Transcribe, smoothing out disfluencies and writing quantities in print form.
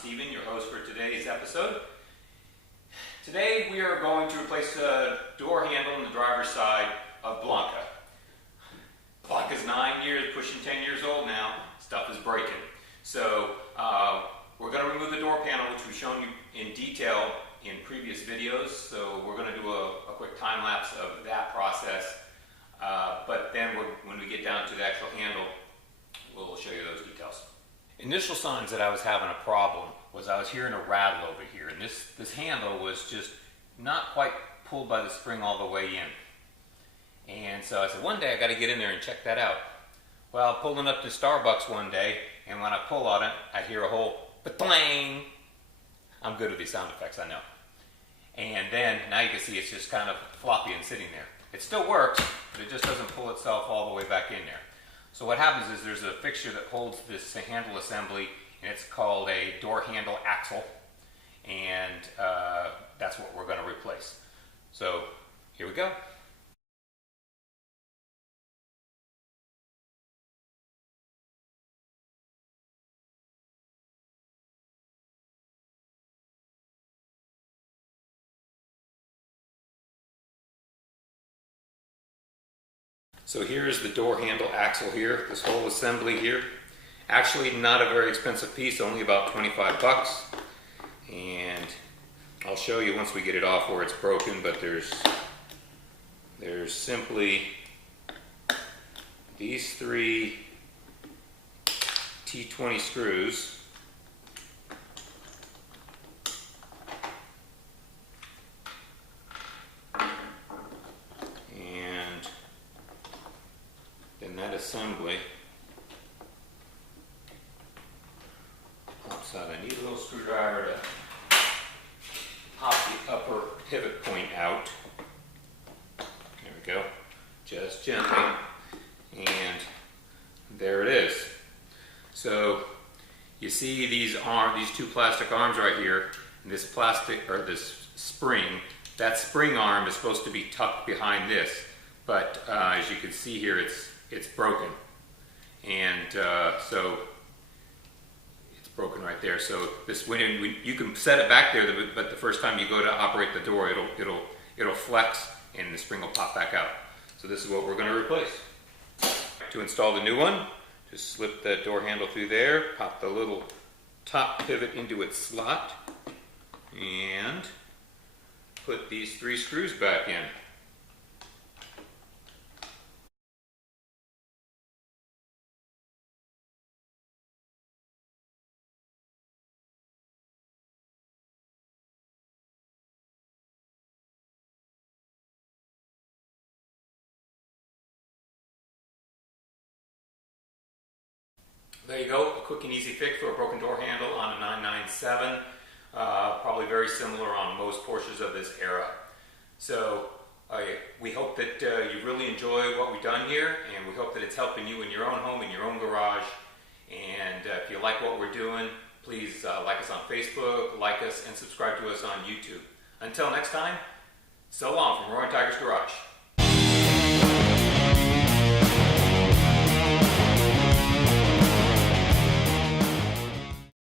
Steven, your host for today's episode. Today we are going to replace the door handle on the driver's side of Blanca. Blanca's 9 years, pushing 10 years old now. Stuff is breaking. So we're going to remove the door panel, which we've shown you in detail in previous videos. So we're going to do a quick time lapse of that process. But then when we get down to the actual handle, we'll show you those details. Initial signs that I was having a problem was I was hearing a rattle over here, and this handle was just not quite pulled by the spring all the way in. And so I said, one day I got to get in there and check that out. Well, pulling up to Starbucks one day, and when I pull on it, I hear a whole ba-clang. I'm good with these sound effects, I know. And then now you can see it's just kind of floppy and sitting there. It still works, but it just doesn't pull itself all the way back in there. So what happens is there's a fixture that holds this handle assembly, and it's called a door handle axle, and that's what we're going to replace. So here we go. So here's the door handle axle here, this whole assembly here. Actually not a very expensive piece, only about 25 bucks. And I'll show you once we get it off where it's broken, but there's simply these 3 T20 screws. That assembly pops out. I need a little screwdriver to pop the upper pivot point out. There we go. Just gently. And there it is. So you see these 2 plastic arms right here, and this plastic, or this spring, that spring arm is supposed to be tucked behind this, but as you can see here, it's broken, and so it's broken right there. So this, when you can set it back there, but the first time you go to operate the door, it'll flex, and the spring will pop back out. So this is what we're going to replace. To install the new one, just slip the door handle through there, pop the little top pivot into its slot, and put these 3 screws back in. There you go, a quick and easy fix for a broken door handle on a 997. Probably very similar on most Porsches of this era. So we hope that you really enjoy what we've done here, and we hope that it's helping you in your own home, in your own garage. And if you like what we're doing, please like us on Facebook, like us, and subscribe to us on YouTube. Until next time, so long from Roaring Tiger's Garage.